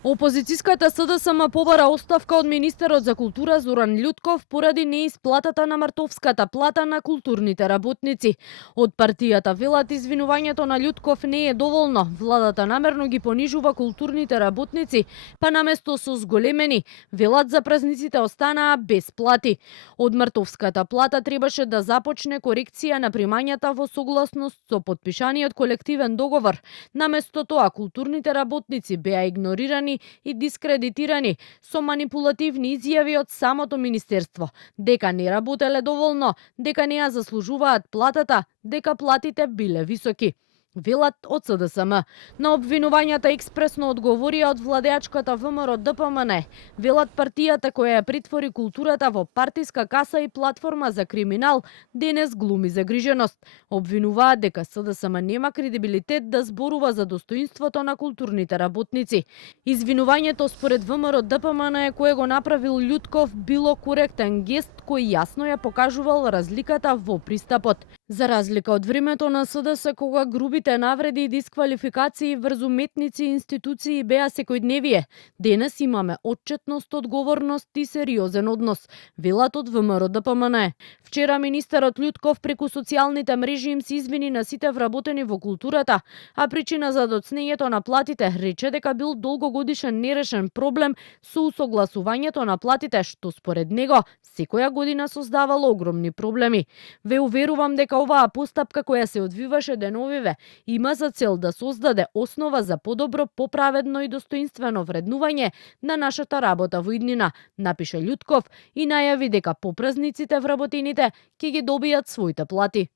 Опозицијската СДСМ побара оставка од министерот за култура Зоран Љутков поради неисплатата на мартовската плата на културните работници. Од партијата велат извинувањето на Љутков не е доволно. Владата намерно ги понижува културните работници, па наместо со зголемени, велат за празниците останаа без плати. Од мартовската плата требаше да започне корекција на примањата во согласност со потпишаниот колективен договор. Наместо тоа културните работници беа игнорирани и дискредитирани со манипулативни изјави од самото министерство, дека не работеле доволно, дека не ја заслужуваат платата, дека платите биле високи. Велат од СДСМ. На обвинувањата експресно одговорија од владеачката ВМРО ДПМН. Велат партијата која ја притвори културата во партиска каса и платформа за криминал, денес глуми загриженост. Обвинуваат дека СДСМ нема кредибилитет да зборува за достоинството на културните работници. Извинувањето според ВМРО ДПМН кое го направил Љутков било коректен гест кој јасно ја покажувал разликата во пристапот. За разлика од времето на СДС кога грубите навреди и дисквалификации врз уметници и институции беа секојдневие, денес имаме отчетност, одговорност и сериозен однос, велат од ВМРО ДПМН. Вчера министерот Љутков преку социјалните мрежи им се извини на сите вработени во културата, а причина за доцнењето на платите рече дека бил долгогодишен нерешен проблем со усогласувањето на платите, што според него секоја година создавало огромни проблеми. Ве уверувам дека оваа постапка која се одвиваше деновиве има за цел да создаде основа за подобро, поправедно и достоинствено вреднување на нашата работа во иднина, напише Љутков и најави дека по празниците вработените ќе ги добијат своите плати.